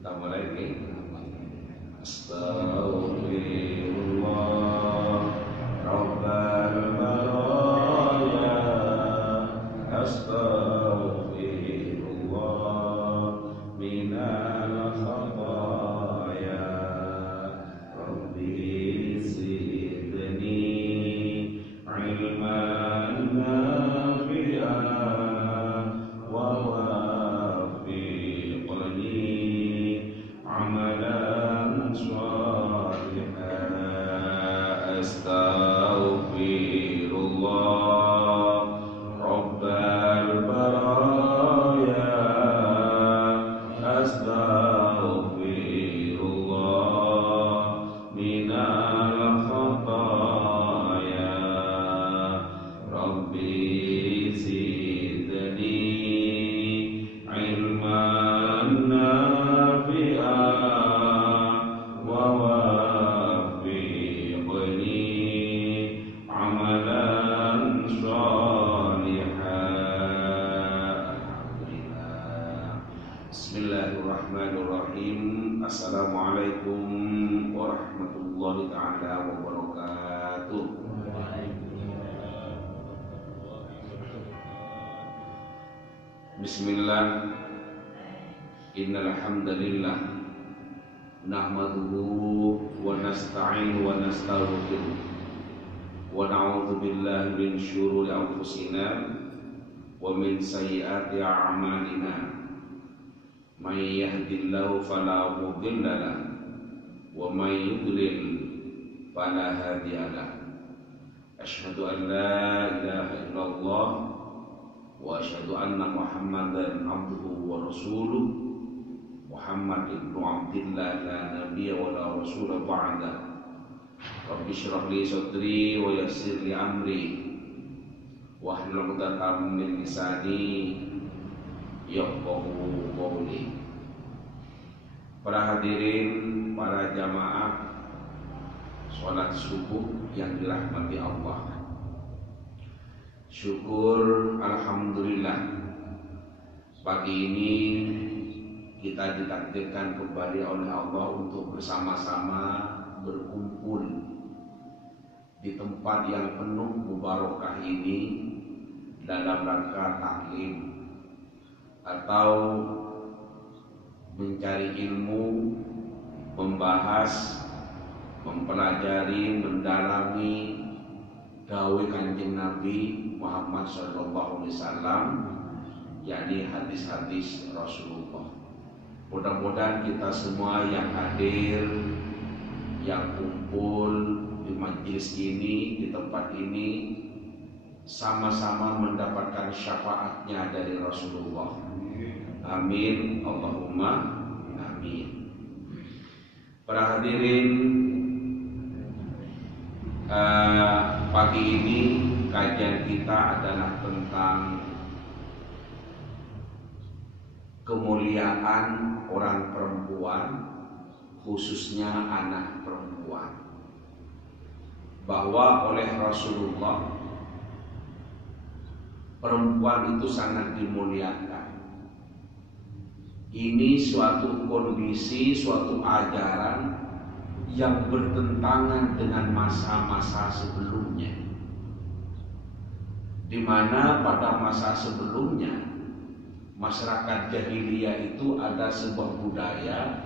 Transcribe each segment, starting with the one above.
Kita mulai nih. Astaghfirullah Rabbal baraya. Astaghfirullah minal khataya. Rabbi zidni ilman nafi'an wa wafiqni amalan shalihan. Astaghfirullah Rabbal baraya. Astaghfirullah minal khataya. Rabbi zidni ilman nafi'an wa wafiqni amalan shalihan. Alhamdulillah. Bismillahirrahmanirrahim. Assalamualaikum warahmatullahi ta'ala wabarakatuh. Bismillah. Innal hamdalillah nahmaduhu wa nasta'inu wa nastaghfiruh wa na'udzu billahi min syururi anfusina wa min sayyiati a'malina. May yahdihillahu fala mudilla lahu wa may yudlil fala hadiya lahu. Asyhadu an la ilaha illallah wa asyhadu anna Muhammadan abduhu wa rasuluh. Muhammad ibnu Abdillah la nabiyya wa la rasula ba'da. Rabbi shrah li sadri wa yassir li amri wahlul 'uqdatam min lisani yafqahu qawli. Para hadirin, para jamaah sholat subuh yang dirahmati Allah. Syukur alhamdulillah, pagi ini kita ditakdirkan kembali oleh Allah untuk bersama-sama berkumpul di tempat yang penuh mubarakah ini dalam rangka taklim atau mencari ilmu, membahas, mempelajari, mendalami dawuh Kanjeng Nabi Muhammad sallallahu alaihi wasallam, yakni hadis-hadis Rasulullah. Mudah-mudahan kita semua yang hadir, yang kumpul di majelis ini, di tempat ini, sama-sama mendapatkan syafaatnya dari Rasulullah. Amin, Allahumma amin. Para hadirin, pagi ini kajian kita adalah tentang kemuliaan orang perempuan, khususnya anak perempuan. Bahwa oleh Rasulullah perempuan itu sangat dimuliakan. Ini suatu kondisi, suatu ajaran yang bertentangan dengan masa-masa sebelumnya, di mana pada masa sebelumnya masyarakat jahiliyah itu ada sebuah budaya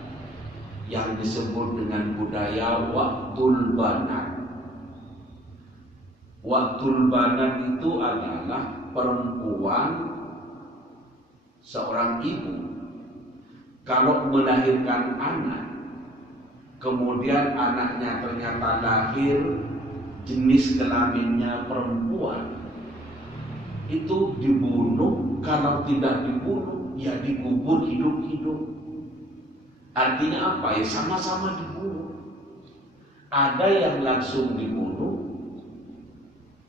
yang disebut dengan budaya waqtul banat. Waqtul banat itu adalah perempuan, seorang ibu kalau melahirkan anak, kemudian anaknya ternyata lahir jenis kelaminnya perempuan, itu dibunuh. Kalau tidak dibunuh, ya dikubur hidup-hidup. Artinya apa? Ya sama-sama dibunuh. Ada yang langsung dibunuh,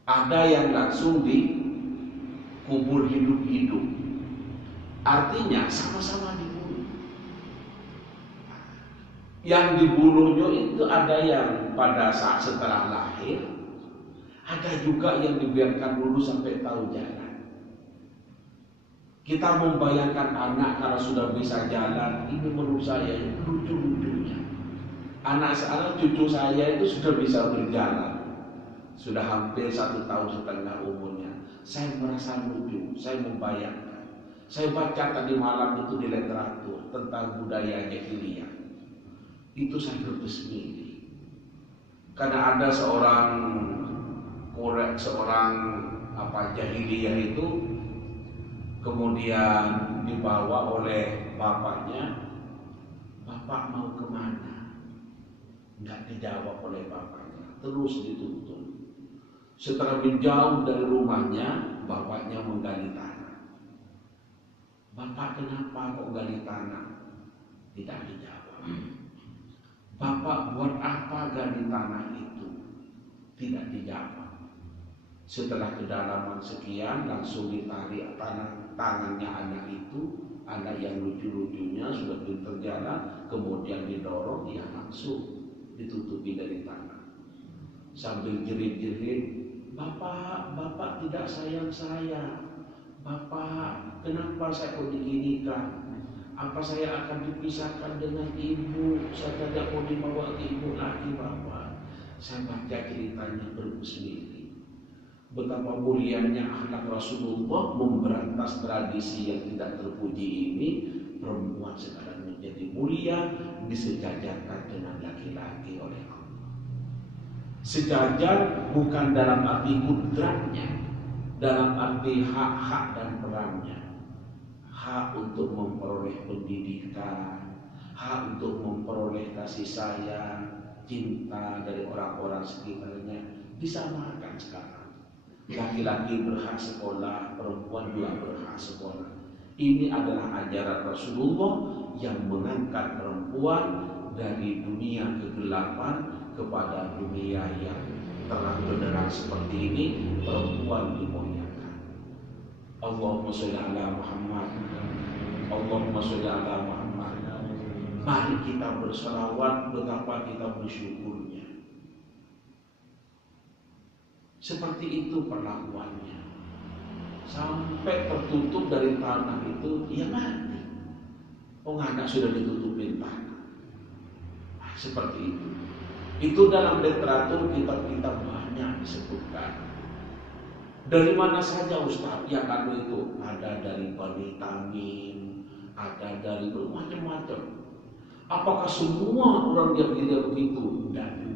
ada yang langsung dikubur hidup-hidup. Artinya sama-sama dibunuh. Yang dibunuhnya itu ada yang pada saat setelah lahir, ada juga yang dibiarkan dulu sampai tahu jalan. Kita membayangkan anak kalau sudah bisa jalan, ini menurut saya lucu-lucunya. Anak cucu saya itu sudah bisa berjalan, sudah hampir 1,5 tahun umurnya. Saya merasa lucu, saya membayangkan. Saya baca tadi malam itu di literatur tentang budaya jahiliyah. Itu saya bersendiri. Karena ada seorang jahiliyah itu kemudian dibawa oleh bapaknya. Bapak mau kemana? Nggak dijawab oleh bapaknya. Terus dituntun. Setelah menjauh dari rumahnya, bapaknya menggali tanah. Bapak kenapa kok gali tanah? Tidak dijawab. Bapak buat apa gali tanah itu? Tidak dijawab. Setelah kedalaman sekian, langsung ditarik tangannya anak itu. Anak yang lucu-lucunya sudah pintar jalan, kemudian didorong, dia langsung ditutupi dari tanah. Sambil jerit-jerit, Bapak tidak sayang saya. Bapak, kenapa saya kok diginikan? Apa saya akan dipisahkan dengan ibu? Saya tidak mau dibawa ke ibu lagi, Bapak. Saya baca ceritanya bersendiri. Betapa mulianya akhlak Rasulullah memberantas tradisi yang tidak terpuji ini. Perempuan sekarang menjadi mulia, disejajarkan dengan laki-laki oleh Allah. Sejajar bukan dalam arti kudratnya, dalam arti hak-hak dan perannya. Hak untuk memperoleh pendidikan, hak untuk memperoleh kasih sayang, cinta dari orang-orang sekitarnya, disamakan sekarang. Laki-laki berhak sekolah, perempuan juga berhak sekolah. Ini adalah ajaran Rasulullah yang mengangkat perempuan dari dunia kegelapan kepada dunia yang terang benderang seperti ini. Perempuan dimuliakan. Allahumma sholli ala Muhammad. Allahumma sholli ala Muhammad. Mari kita berselawat betapa kita bersyukurnya. Seperti itu perlakuannya. Sampai tertutup dari tanah itu, ia mati. Oh, anak sudah ditutupin tanah. Nah, seperti itu. Itu dalam literatur kitab-kitab banyak disebutkan. Dari mana saja Ustaz yang ada itu? Ada dari Bani Tamim, ada dari bermacam-macam. Apakah semua orang yang begitu? Tidak juga.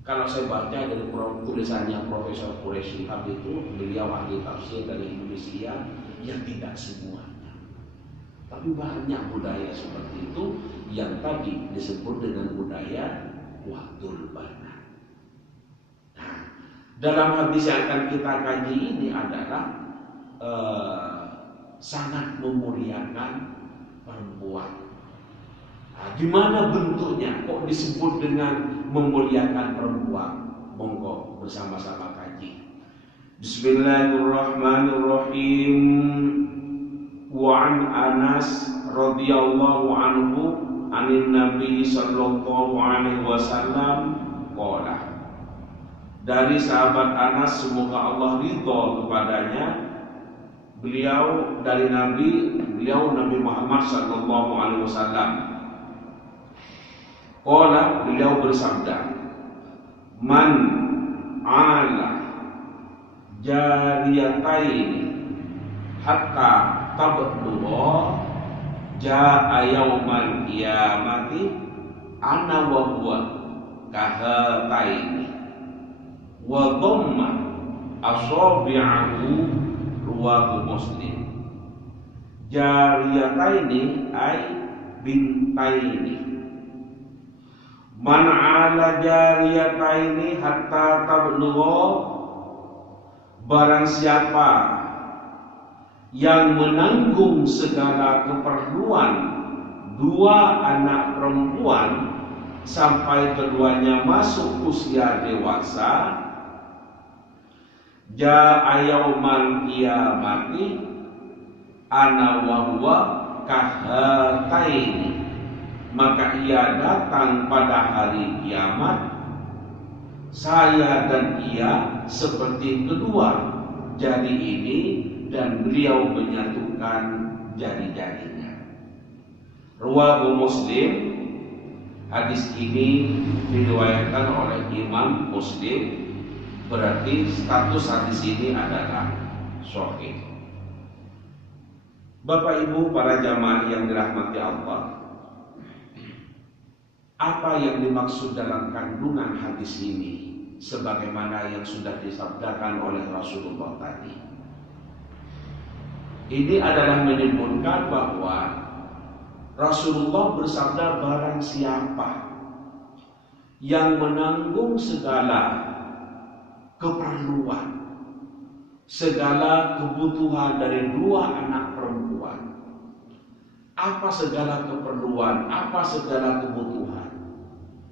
Kalau saya baca dari tulisannya Profesor Quraisy Shihab itu, beliau ahli tafsir dari Indonesia, yang tidak semuanya. Tapi banyak budaya seperti itu yang tadi disebut dengan budaya Waqtul Banat. Nah, dalam hadis yang akan kita kaji ini adalah sangat memuliakan perempuan. Nah, gimana bentuknya kok disebut dengan memuliakan perempuan? Monggo bersama-sama kaji. Bismillahirrahmanirrahim. Wa an Anas radhiyallahu anhu anin Nabi sallallahu alaihi wasallam qala. Dari sahabat Anas, semoga Allah ridha kepadanya, beliau Nabi Muhammad sallallahu alaihi wasallam. Qala, beliau bersabda, man ala jariyataini hatta tabdullah jaa yaumal qiyamati ana wa huwa kahataini wa dhamma asabi'ahu ruwahu Muslim. Jariyataini ay bintaini. Man ala jariyataini hatta tablugha, barang siapa yang menanggung segala keperluan dua anak perempuan sampai keduanya masuk usia dewasa, jaa yaumal qiyamati ana wa huwa kahataini, maka ia datang pada hari kiamat, saya dan ia seperti kedua jari ini dan beliau menyatukan jari-jarinya. Rawahu Muslim. Hadis ini diriwayatkan oleh Imam Muslim, berarti status hadis ini adalah sahih. Bapak Ibu para jamaah yang dirahmati Allah, apa yang dimaksud dalam kandungan hadis ini sebagaimana yang sudah disabdakan oleh Rasulullah tadi? Ini adalah menyebutkan bahwa Rasulullah bersabda, barang siapa yang menanggung segala keperluan, segala kebutuhan dari dua anak perempuan, apa segala keperluan, apa segala kebutuhan,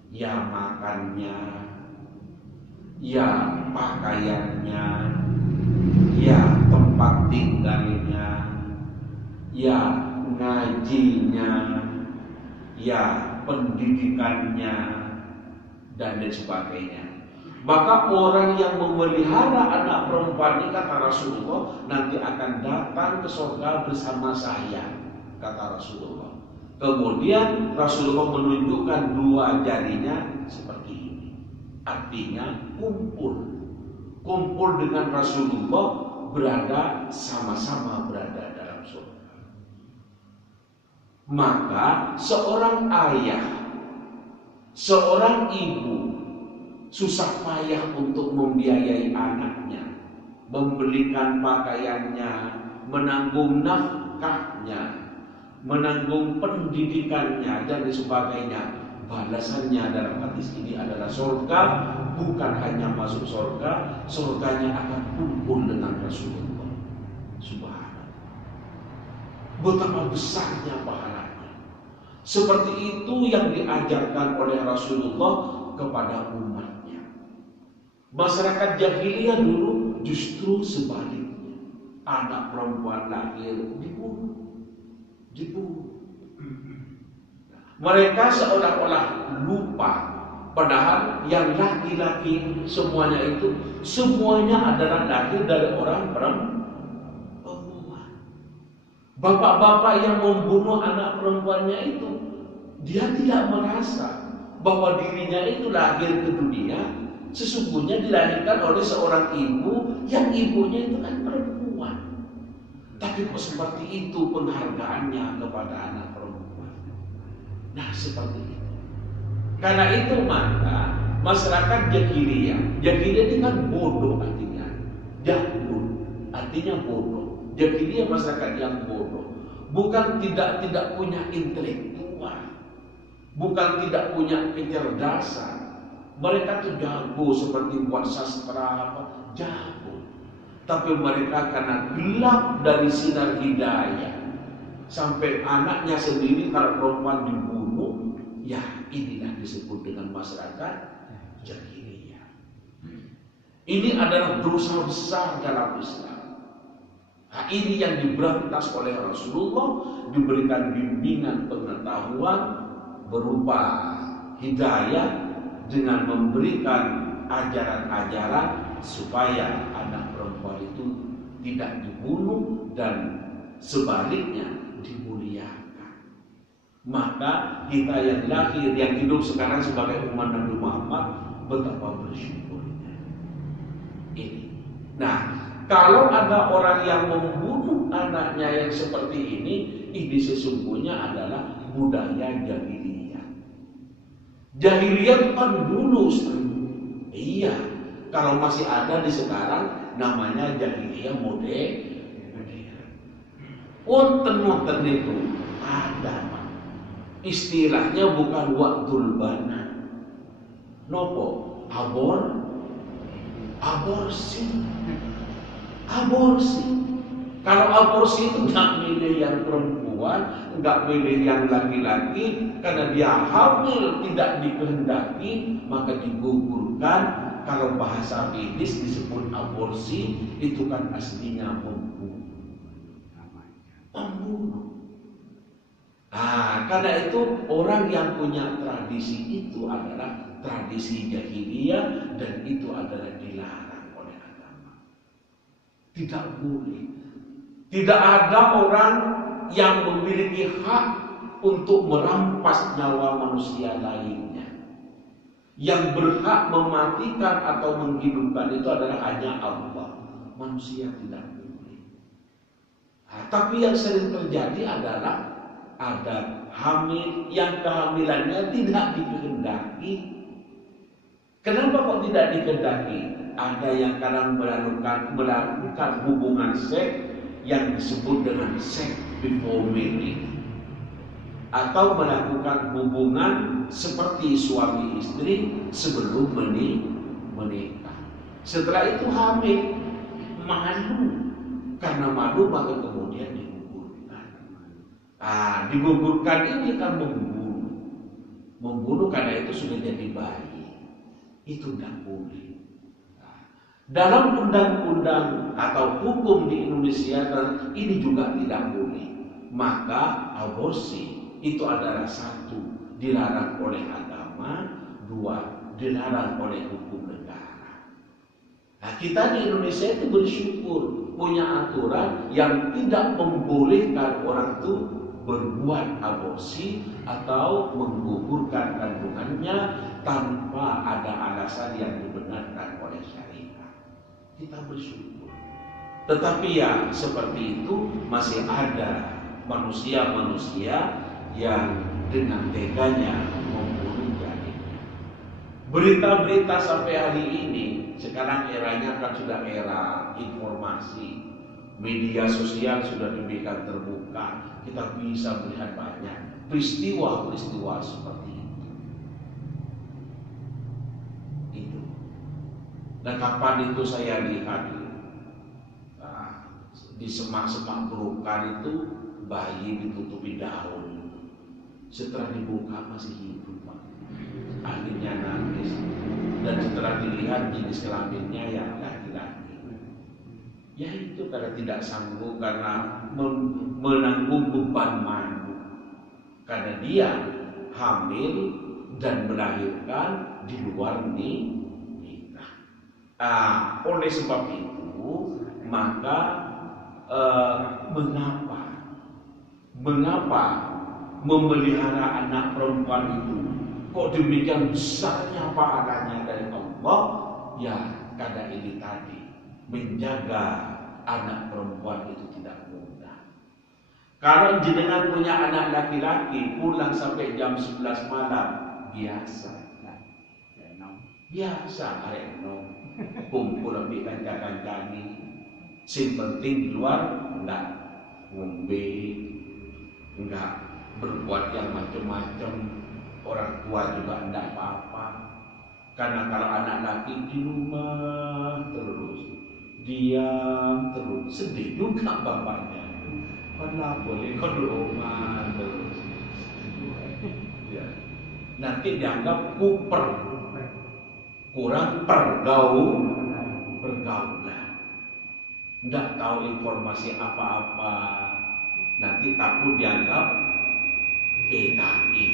ya makannya, ya pakaiannya, ya tempat tinggalnya, ya ngajinya, ya pendidikannya, dan lain sebagainya. Maka orang yang memelihara anak perempuan ini, kata Rasulullah, nanti akan datang ke surga bersama saya, kata Rasulullah. Kemudian Rasulullah menunjukkan dua jarinya seperti ini. Artinya kumpul dengan Rasulullah, berada sama-sama berada dalam surga. Maka seorang ayah, seorang ibu susah payah untuk membiayai anaknya, membelikan pakaiannya, menanggung nafkahnya, menanggung pendidikannya, dan sebagainya. Balasannya dalam hadis ini adalah surga. Bukan hanya masuk surga, surganya akan kumpul dengan Rasulullah. Subhanallah, betapa besarnya pahalanya. Seperti itu yang diajarkan oleh Rasulullah kepada umatnya. Masyarakat jahiliyah dulu justru sebaliknya. Anak perempuan lahir dibunuh. Mereka seolah-olah lupa, padahal yang laki-laki semuanya adalah lahir dari orang perempuan. Bapak-bapak yang membunuh anak perempuannya itu, dia tidak merasa bahwa dirinya itu lahir ke dunia sesungguhnya dilahirkan oleh seorang ibu yang ibunya itu kan perempuan. Tapi kok seperti itu penghargaannya kepada anak perempuan. Nah, seperti itu. Karena itu maka masyarakat jahiliyah ini kan bodoh artinya. Jahil artinya bodoh. Jahiliyah masyarakat yang bodoh. Bukan tidak punya intelektual, bukan tidak punya kecerdasan. Mereka tuh jago seperti buat sastra, jago. Tapi mereka karena gelap dari sinar hidayah, sampai anaknya sendiri kalau perempuan dibunuh, ya inilah disebut dengan masyarakat jahiliyah. Ini adalah dosa besar dalam Islam. Nah, ini yang diberantas oleh Rasulullah, diberikan bimbingan pengetahuan berupa hidayah dengan memberikan ajaran-ajaran supaya anak perempuan itu tidak dibunuh dan sebaliknya dimuliakan. Maka kita yang lahir, yang hidup sekarang sebagai umat Nabi Muhammad, betapa bersyukurnya. Ini. Nah, kalau ada orang yang membunuh anaknya yang seperti ini sesungguhnya adalah budaya jahiliyah. Jahiliyah kan dulu, iya. Kalau masih ada di sekarang, namanya jahiliyah modern. Wonten itu ada. Istilahnya bukan waqtul bana. Nopo? Aborsi. Kalau aborsi itu nggak milih yang perempuan, nggak milih yang laki-laki, karena dia hamil tidak dikehendaki maka digugurkan. Kalau bahasa medis disebut aborsi, itu kan aslinya membunuh. Karena itu orang yang punya tradisi itu adalah tradisi jahiliyah, dan itu adalah dilarang oleh agama. Tidak boleh. Tidak ada orang yang memiliki hak untuk merampas nyawa manusia lainnya. Yang berhak mematikan atau menghidupkan itu adalah hanya Allah. Manusia tidak boleh. Tapi yang sering terjadi adalah ada hamil yang kehamilannya tidak dikehendaki. Kenapa kok tidak dikehendaki? Ada yang kadang melakukan hubungan seks yang disebut dengan sex before marriage, atau melakukan hubungan seperti suami istri sebelum menikah. Setelah itu hamil, malu. Karena malu maka kemudian digugurkan. Digugurkan ini kan membunuh karena itu sudah jadi bayi. Itu tidak boleh. Dalam undang-undang atau hukum di Indonesia ini juga tidak boleh. Maka aborsi itu adalah satu, dilarang oleh agama, dua, dilarang oleh hukum negara. Kita di Indonesia itu bersyukur punya aturan yang tidak membolehkan orang itu berbuat aborsi atau menggugurkan kandungannya tanpa ada alasan yang dibenarkan oleh syariat. Kita bersyukur. Tetapi ya seperti itu masih ada manusia-manusia yang dengan teganya membunuh janinnya. Berita-berita sampai hari ini, sekarang eranya kan sudah era informasi, media sosial sudah demikian terbuka, kita bisa melihat banyak peristiwa-peristiwa seperti itu. Dan kapan itu saya lihat di semak-semak berukan itu bayi ditutupi daun, setelah dibuka masih hidup, akhirnya nangis, dan setelah dilihat jenis kelaminnya yang laki-laki. Ya itu karena tidak sanggup, karena menanggung beban malu, karena dia hamil dan melahirkan di luar nikah. Oleh sebab itu maka mengapa memelihara anak perempuan itu kok demikian besarnya pahalanya dari Allah? Ya karena ini tadi, menjaga anak perempuan itu tidak mudah. Kalau jenengan punya anak laki-laki pulang sampai jam 11 malam, biasa hari kumpul lebih kanca-kancani. Sing penting di luar enggak ngombe, enggak berbuat yang macam-macam. Orang tua juga enggak apa-apa. Karena kalau anak laki di rumah terus, diam terus, sedih juga bapaknya. Mana boleh kau di rumah terus. Ya. Nanti dianggap kuper, kurang pergaulan, tidak tahu informasi apa-apa, nanti takut dianggap PKI,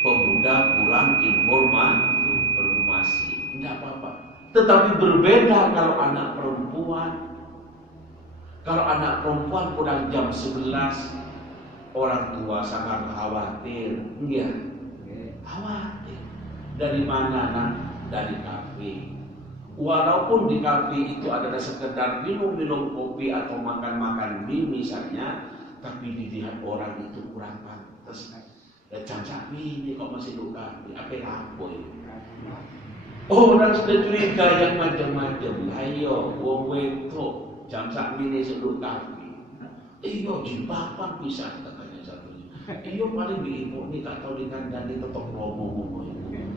pemuda kurang informasi, tidak apa-apa. Tetapi berbeda kalau anak perempuan. Kalau anak perempuan pulang jam 11, orang tua sangat khawatir, khawatir. Dari mana nak? Dari kafe. Walaupun di kafe itu adalah sekedar minum-minum kopi atau makan-makan mie misalnya, tapi dilihat orang itu kurang pantas. Jam ini kok masih di kafe? Apa lapo ini? Orang sudah curiga yang macam-macam. Ayo, wong wedok jam ini seduk kafe. Iyo jilbaban bisa katanya satunya. Iyo paling diibu nih tak tahu dikandani tetap romo-romo.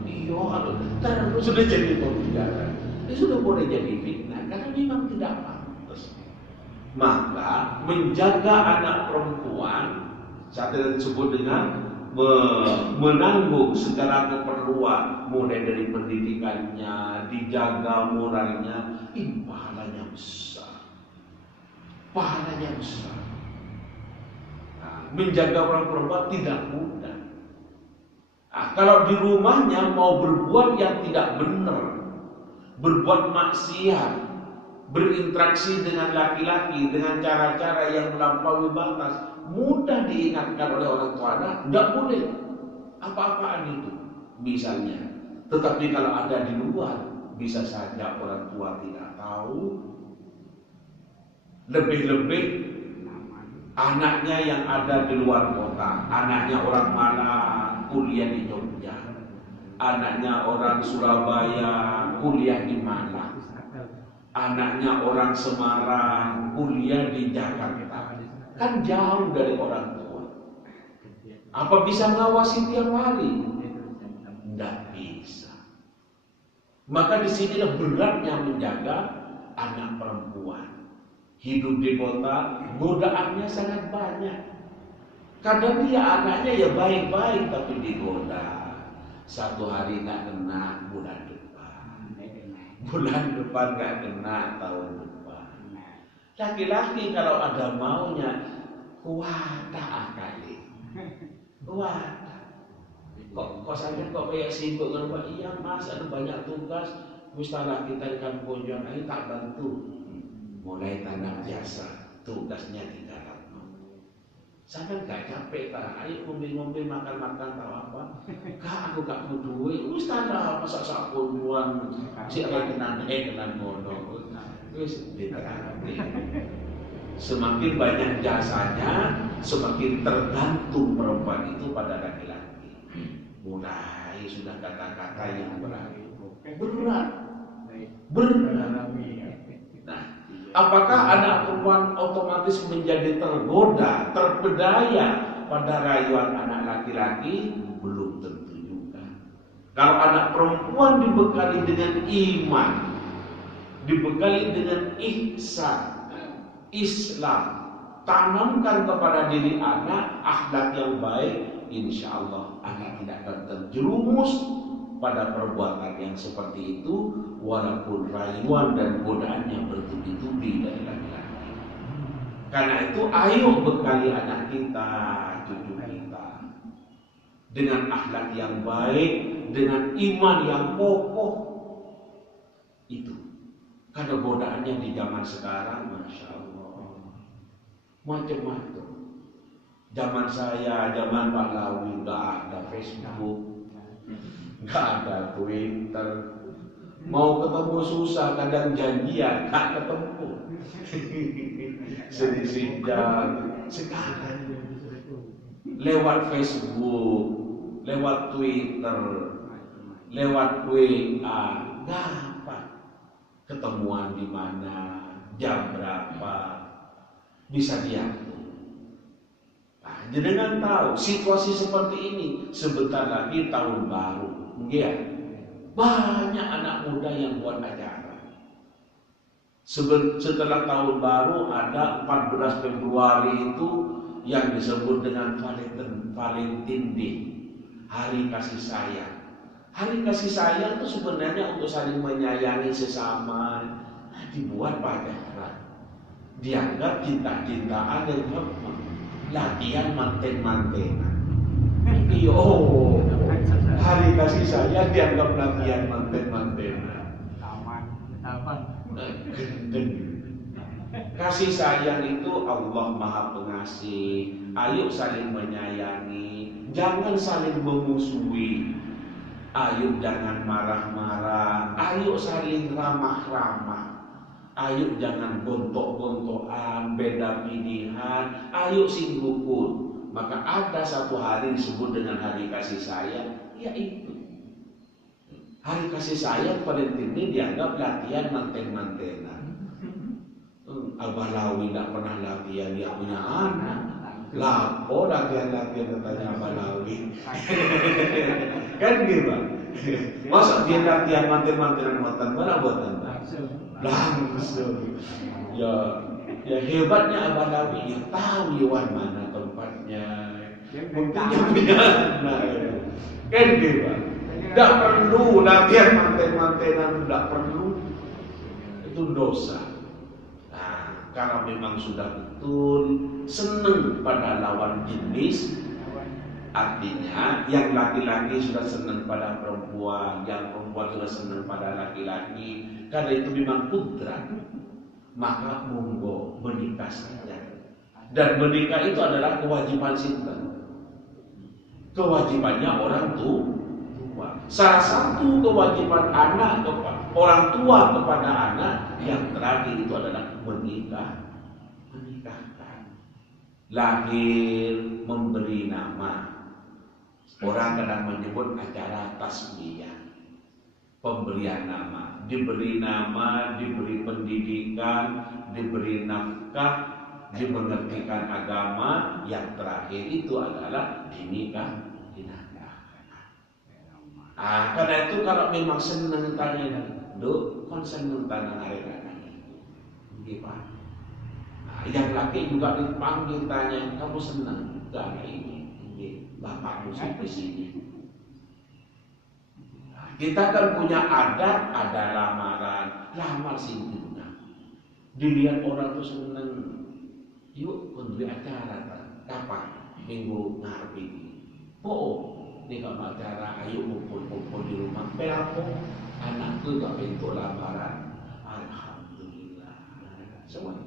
Iyo, terus sudah jadi pembicaraan. Ini sudah boleh jadi fitnah karena memang tidak pantas. Maka menjaga anak perempuan saat itu disebut dengan menanggung segala keperluan, mulai dari pendidikannya, dijaga moralnya, ini pahalanya besar. Pahalanya besar. Menjaga orang perempuan tidak mudah. Kalau di rumahnya mau berbuat yang tidak benar, berbuat maksiat, berinteraksi dengan laki-laki dengan cara-cara yang melampaui batas, mudah diingatkan oleh orang tua anak, tidak boleh apa-apaan itu misalnya. Tetapi kalau ada di luar, bisa saja orang tua tidak tahu. Lebih-lebih anaknya yang ada di luar kota, anaknya orang Malang kuliah di Jogja, anaknya orang Surabaya kuliah di Malang, anaknya orang Semarang kuliah di Jakarta, kan jauh dari orang tua. Apa bisa ngawasi tiap hari? Tidak bisa. Maka di sinilah beratnya menjaga anak perempuan. Hidup di kota, godaannya sangat banyak. Kadang dia anaknya ya baik-baik tapi digoda. Satu hari nggak kena, bulan depan nggak kena, tahun depan. Laki-laki kalau ada maunya, wadah kali, wadah. Kok sampai kok kayak sibuk kan Pak? Iya Mas, ada banyak tugas. Mustahil kita ikan ponjol, ayo tak bantu. Mulai tanam jasa, tugasnya 300. Sampai gak capek tak? Ayo ngombe-ngombe, makan-makan tahu apa? Kak aku gak mau duit. Mustahil masak ponjolan, si kenan ngono. Terus diterapi. Semakin banyak jasanya, semakin tergantung perempuan itu pada laki-laki. Mulai sudah kata-kata yang berat. Nah, apakah anak perempuan otomatis menjadi tergoda, terpedaya pada rayuan anak laki-laki? Belum tentu juga. Kalau anak perempuan dibekali dengan iman, dibekali dengan ihsan, Islam, tanamkan kepada diri anak akhlak yang baik, insya Allah anak tidak akan terjerumus pada perbuatan yang seperti itu, walaupun rayuan dan godaannya bertubi-tubi dari laki-laki. Karena itu ayo bekali anak kita, cucu kita dengan akhlak yang baik, dengan iman yang kokoh. Itu karena godaannya di zaman sekarang, masya Allah, macam-macam. Zaman saya, zaman Pak Lawi, nggak ada Facebook, nggak ada Twitter, mau ketemu susah, kadang janjian nggak ketemu. Sedikit jam. Sekarang lewat Facebook, lewat Twitter, lewat WA, gampang. Ketemuan di mana, jam berapa, bisa diatur. Nah, jenengan tahu situasi seperti ini, sebentar lagi tahun baru. Ya, banyak anak muda yang buat acara. Setelah tahun baru ada 14 Februari itu yang disebut dengan Valentine Day, hari kasih sayang. Hari kasih sayang itu sebenarnya untuk saling menyayangi sesama. Nah, dibuat pacaran, dianggap cinta-cintaan dan latihan manten-mantenan. Oh, hari kasih sayang dianggap latihan manten-mantenan. Kasih sayang itu Allah Maha Pengasih. Ayo saling menyayangi, jangan saling memusuhi. Ayo jangan marah-marah. Ayo saling ramah-ramah. Ayo jangan gontok-gontokan, beda pilihan. Ayo sing rukun. Maka ada satu hari disebut dengan hari kasih sayang, yaitu hari kasih sayang. Valentine ini dianggap latihan manten-mantenan. Abah Lawi tidak pernah latihan, dia punya anak. Lapo latihan-latihan katanya Abah Lawi. Kan gitu. Masa dia latihan manten-mantenan buatan mana buatan? Langsung. Ya hebatnya Abah Lawi, ya tahu Iwan mana tempatnya. Buktinya punya anak. Kan gitu. Tidak perlu latihan manten-mantenan, tidak perlu. Itu dosa. Nah, kalau memang sudah betul senang pada lawan jenis, artinya yang laki-laki sudah senang pada perempuan, yang perempuan sudah senang pada laki-laki, karena itu memang kudrat. maka monggo menikah saja. Dan menikah itu adalah kewajiban sinten. Kewajibannya orang tua. Salah satu kewajiban anak orang tua kepada anak yang terakhir itu adalah menikah. Menikahkan. Lahir, memberi nama. Orang kadang menyebut acara tasmiyah. Pemberian nama. Diberi nama, diberi pendidikan, diberi nafkah, dimengertikan agama. Yang terakhir itu adalah dinikah. Karena itu kalau memang senang tanya, duk, kon senang tanya hari-hari. Gimana? Yang laki juga dipanggil tanya, kamu senang gak ini? Bapakmu di sini. Kita kan punya adat, ada lamaran, lamar sih juga. Dilihat orang tuh senang, yuk beri acara, kapan? Minggu ngarep ini. Ini kalau acara, ayo kumpul-kumpul di rumah. Pelapo, anakku gak bentuk lamaran. Alhamdulillah. Semua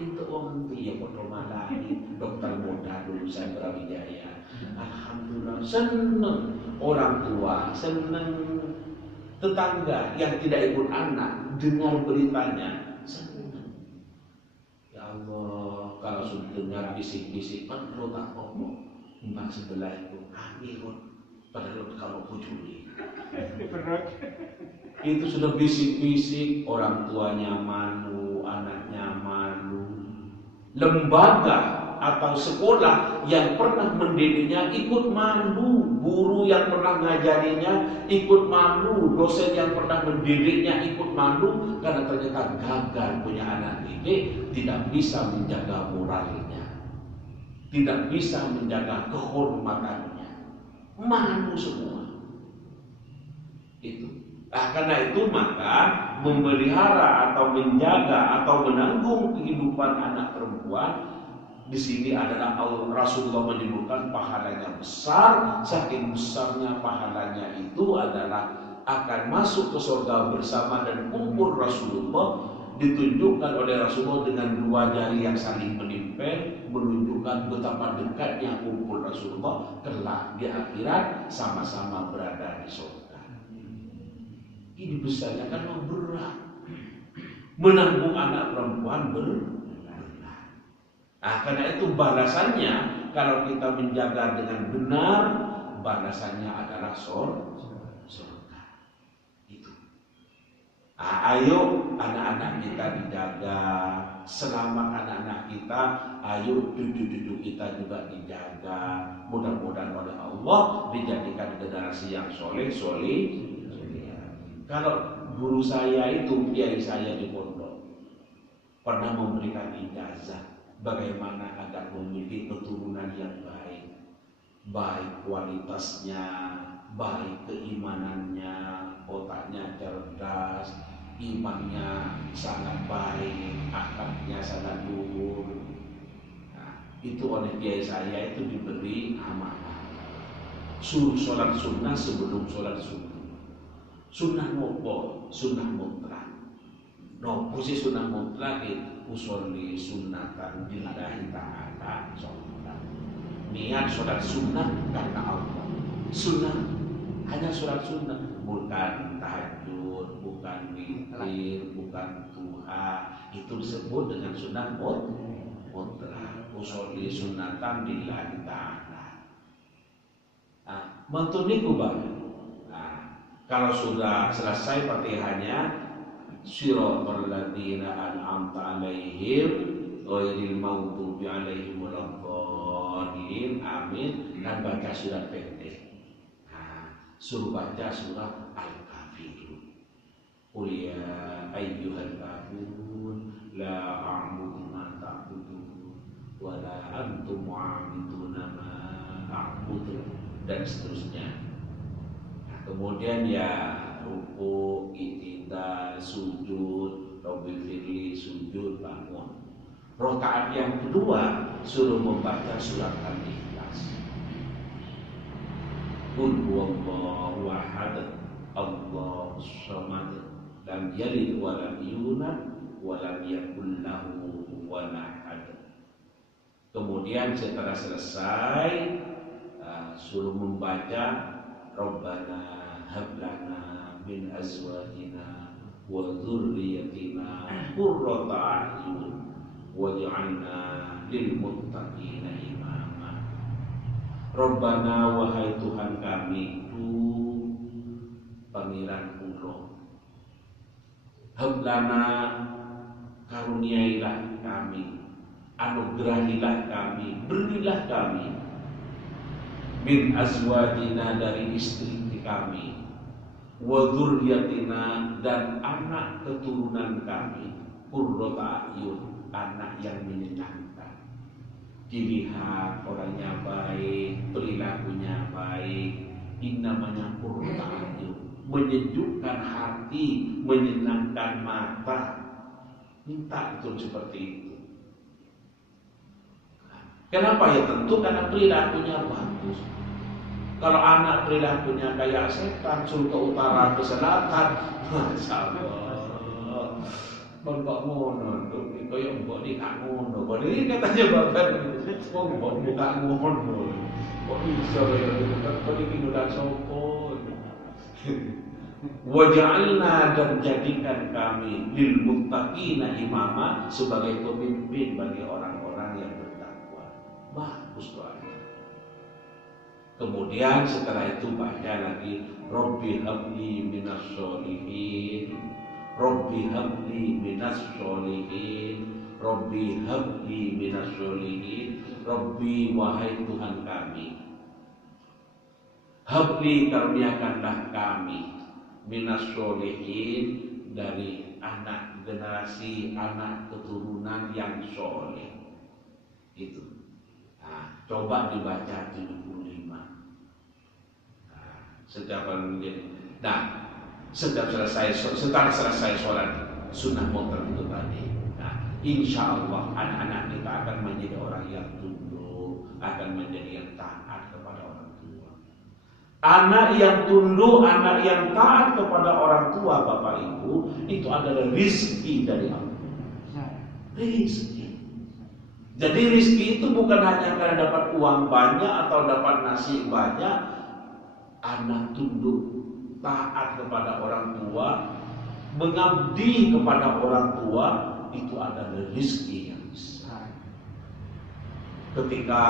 itu orang itu yang berdomalani. Dokter muda dulu saya Brawijaya. Alhamdulillah, senang orang tua, senang tetangga yang tidak ikut anak dengar beritanya, senang. Ya Allah, kalau sudah dengar bisik-bisik, kan lo tak ngomong. Mbak sebelah itu, amirun. Padahal kalau kujuli itu sudah bisik-bisik, orang tuanya malu, anaknya malu. Lembaga atau sekolah yang pernah mendidiknya ikut malu, guru yang pernah ngajarinya ikut malu, dosen yang pernah mendidiknya ikut malu, karena ternyata gagal punya anak didik, tidak bisa menjaga moralnya, tidak bisa menjaga kehormatannya. Malu semua itu. Karena itu maka memelihara atau menjaga atau menanggung kehidupan anak perempuan di sini adalah Rasulullah menyebutkan pahalanya besar. Saking besarnya pahalanya itu adalah akan masuk ke surga bersama dan kumpul Rasulullah. Ditunjukkan oleh Rasulullah dengan dua jari yang saling menempel, menunjukkan betapa dekatnya kumpul Rasulullah kelak di akhirat sama-sama berada di surga. Ini besarnya kan berat. Menanggung anak perempuan berat. Karena itu balasannya kalau kita menjaga dengan benar, balasannya adalah surga. Ayo anak-anak kita dijaga, selamat anak-anak kita, ayo cucu-cucu kita juga dijaga. Mudah-mudahan oleh Allah dijadikan generasi yang soleh. Kalau guru saya itu, kiai saya di pondok, pernah memberikan ijazah bagaimana agar memiliki keturunan yang baik kualitasnya, baik keimanannya, otaknya cerdas, imannya sangat baik, akhlaknya sangat luhur. Itu oleh kiai saya itu diberi amanah. Suruh sholat sunnah sebelum sholat sunnah. Sunnah nopo, sunnah mutlak. Nopo sih sunnah mutlak usolli sunnatan lillahi ta'ala sholat. Niat sholat sunnah karena Allah. Sunnah hanya sholat sunnah, bukan tahajud, bukan witir, bukan duha. Itu disebut dengan sunnah mutlak. Usolli sunnatan lillahi ta'ala. Mentuniku banget. Kalau sudah selesai Fatihahnya, siratal ladzina an'amta 'alaihim ghairil maghdubi 'alaihim waladdallin, amin, dan baca surat pendek. Suruh baca surat Al-Kafirun. Qul ya ayyuhal kafirun la a'budu ma ta'budun wa la antum 'abiduna ma a'budu, dan seterusnya. Kemudian ya ruku, i'tidal, sujud, Rabbil firli, sujud, bangun. Rakaat yang kedua suruh membaca surat Al-Ikhlas. Qul huwallahu ahad, Allahus samad, lam yalid wa lam yulad wa lam yakul lahu kufuwan ahad. Kemudian setelah selesai suruh membaca Rabbana hablana min azwajina wa dzurriyyatina qurrata a'yun waj'alna lil muttaqina imama. Rabbana, wahai Tuhan kami itu Pangeran kula, hablana, karuniailah kami, anugerahilah kami, berilah kami min azwajina, dari istri kami, wa dzurriyyatina, dan anak keturunan kami, qurrata a'yun, anak yang menyenangkan, dilihat orangnya baik, perilakunya baik, ini namanya qurrata a'yun, menyejukkan hati, menyenangkan mata. Minta itu seperti itu. Kenapa? Ya tentu karena perilakunya bagus. Kalau anak perilakunya kayak setan, suruh ke utara ke selatan, masya Allah, mbok ngono, koyo mbok di gak ngono. Kok ini katanya bapak, kok mbok buka ngono, kok bisa ya? Kok ini udah sopo. Waj'alna, dan jadikan kami lil muttaqina imama, sebagai pemimpin bagi orang-orang yang bertakwa. Bagus doanya. Kemudian setelah itu baca lagi Rabbi habli minas sholihin, Rabbi habli minas sholihin, Rabbi habli minas sholihin. Rabbi, wahai Tuhan kami, habli, karuniakanlah kami, minas sholihin, dari anak generasi, anak keturunan yang soleh. Itu. Nah, coba dibaca 75. Setiap menjadi. Nah, setelah selesai sholat sunnah mutlak itu tadi. Nah, insya Allah anak-anak kita akan menjadi orang yang tunduk, akan menjadi yang taat kepada orang tua. Anak yang tunduk, anak yang taat kepada orang tua, Bapak Ibu, itu adalah rizki dari Allah. Rizki. Jadi rizki itu bukan hanya karena dapat uang banyak atau dapat nasi banyak. Anak tunduk, taat kepada orang tua, mengabdi kepada orang tua, itu adalah rezeki yang besar. Ketika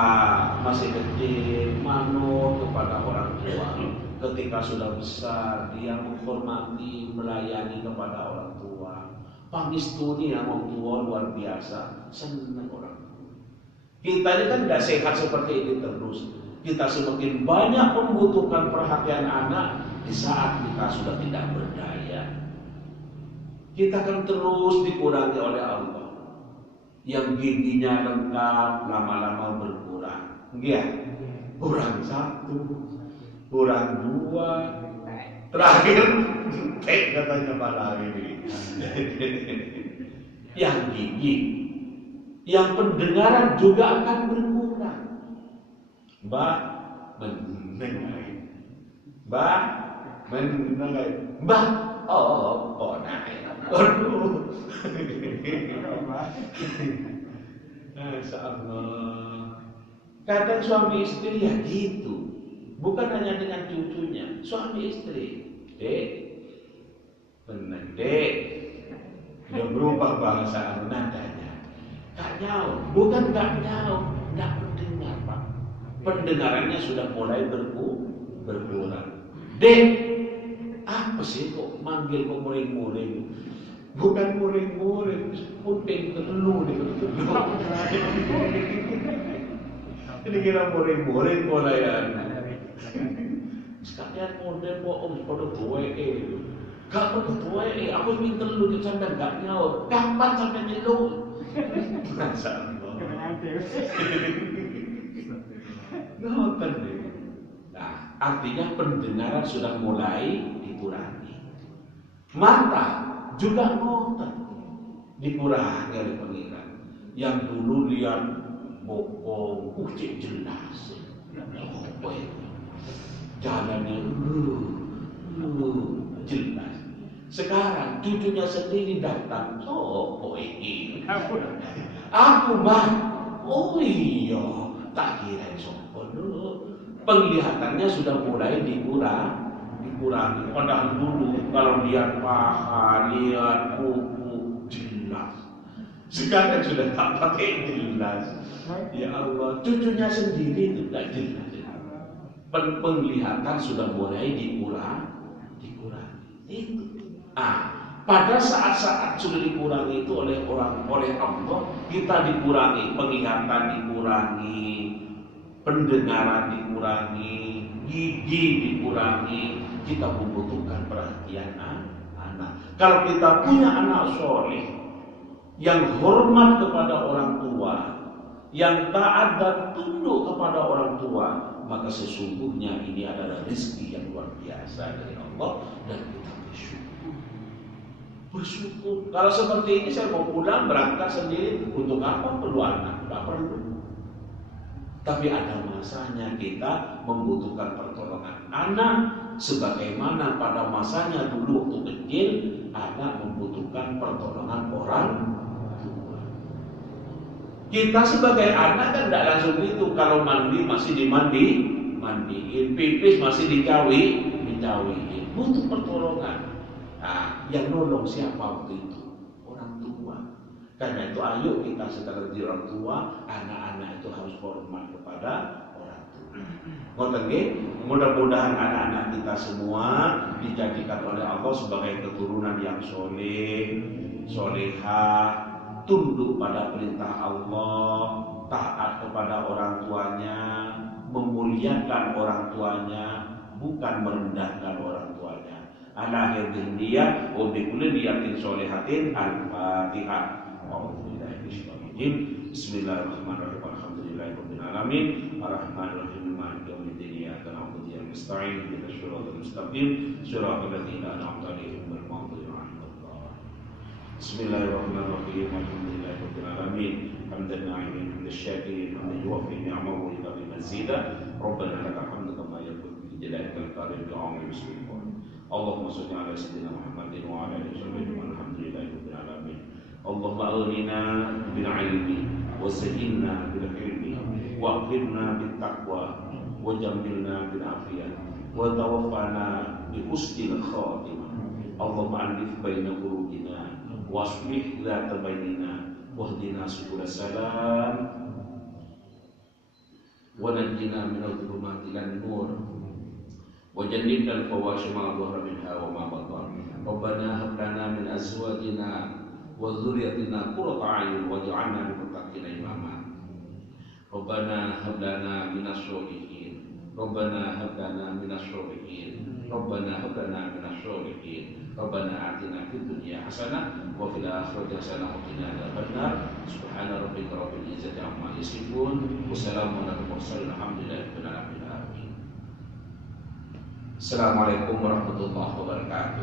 masih kecil, manut kepada orang tua. Ketika sudah besar, dia menghormati, melayani kepada orang tua. Pangistuni yang orang tua luar biasa, senang orang tua. Kita ini kan tidak sehat seperti ini terus. Kita semakin banyak membutuhkan perhatian anak di saat kita sudah tidak berdaya. Kita akan terus dikurangi oleh Allah. Yang giginya lengkap lama-lama berkurang. Enggak? Kurang 1, kurang 2, terakhir katanya malah ini. Yang gigi, yang pendengaran juga akan berkurang. Mbak mendengar, Mbak mendengar, Mbak oh naik, aduh, Masya Allah. Kadang suami istri ya gitu, bukan hanya dengan cucunya, suami istri, dek, benar dek, dia berubah bahasa nadanya, gak jauh, bukan gak jauh, gak mendengar Pak. Pendengarannya sudah mulai berkurang. Dek, apa sih kok manggil kok muring-muring? Bukan muring-muring, puting telu nih. Ini kira muring-muring mulaian. Sekalian model bohong pada tua gak pada tua aku minta lu di sana gak nyawa. Kapan sampai telu? Masya Allah. Ngoten deh. Nah, artinya pendengaran sudah mulai dikurangi. Mata juga ngoten dikurangi oleh pengiran. Yang dulu lihat bokong, cek jelas. Jalannya jelas. Sekarang cucunya sendiri datang, oh ini aku bang, oh iya, tak kira sopo dulu. Penglihatannya sudah mulai dikurangi. Padahal dulu kalau lihat paha, lihat kuku jelas. Sekarang sudah tak pakai jelas. Ya Allah, cucunya sendiri itu tak jelas. Penglihatan sudah mulai dikurangi. Itu. Pada saat-saat sudah dikurangi itu oleh Allah, kita dikurangi, penglihatan dikurangi, pendengaran dikurangi, gigi dikurangi. Kita membutuhkan perhatian anak. Kalau kita punya anak soleh yang hormat kepada orang tua, yang taat dan tunduk kepada orang tua, maka sesungguhnya ini adalah rezeki yang luar biasa dari Allah dan kita bersyukur. Kalau seperti ini saya mau pulang berangkat sendiri, untuk apa perlu anak? Tidak perlu. Tapi ada masanya kita membutuhkan pertolongan anak, sebagaimana pada masanya dulu waktu kecil anak membutuhkan pertolongan orang tua. Kita sebagai anak kan tidak langsung itu. Kalau mandi masih mandiin, pipis masih dicawiin, butuh pertolongan. Yang nolong siapa waktu itu? Orang tua. Karena itu ayo kita setelah jadi orang tua, anak-anak itu harus hormat kepada orang tua. Mudah-mudahan anak-anak kita semua dijadikan oleh Allah sebagai keturunan yang solehah, tunduk pada perintah Allah, taat kepada orang tuanya, memuliakan orang tuanya, bukan merendahkan orang tuanya. Ala hadhihi niyyah wa bi kulli niyatin sholihatin al-Fatihah. Bismillahirrahmanirrahim. Alhamdulillahirabbil alamin. Arrahmanirrahim. Maliki yaumiddin. Iyyaka na'budu wa iyyaka nasta'in. Ihdinas siratal mustaqim. Siratal ladzina an'amta 'alaihim ghairil maghdubi 'alaihim waladdallin. Bismillahirrahmanirrahim. Alhamdulillahirabbil alamin. Hamdan na'imin hamdan syakirin hamdan yuwaffi ni'amahu wa yukafi mazidah. Rabbana lakal hamdu kama yanbaghi li jalalika al-karim bi 'azimi ismika. Allahumma shalli ala sayyidina Muhammadin wa ala alihi wasallam. Alhamdulillahirabbil alamin. Allahumma aghnina bil 'ilmi wa zayyinna bil hilmi wa akhirna bit taqwa wa jammilna bil afiyah wa tawaffana bi husnil khatimah. Allahumma alif baina qulubina wa aslih dzata bainina wahdina subul salam wa najjina minadh dhulumati ilan nur وجنبنا الفواحش ما ظهر منها وما بطن. ربنا هب لنا من ازواجنا وذريتنا قرة اعين واجعلنا للمتقين اماما. ربنا هب لنا من الصالحين. ربنا هب لنا من الصالحين. ربنا هب لنا من الصالحين. ربنا آتنا في الدنيا حسنة وفي الآخرة حسنة وقنا عذاب النار. سبحان ربك رب العزة عما يصفون وسلام على المرسلين الحمد لله رب العالمين. Assalamualaikum warahmatullahi wabarakatuh.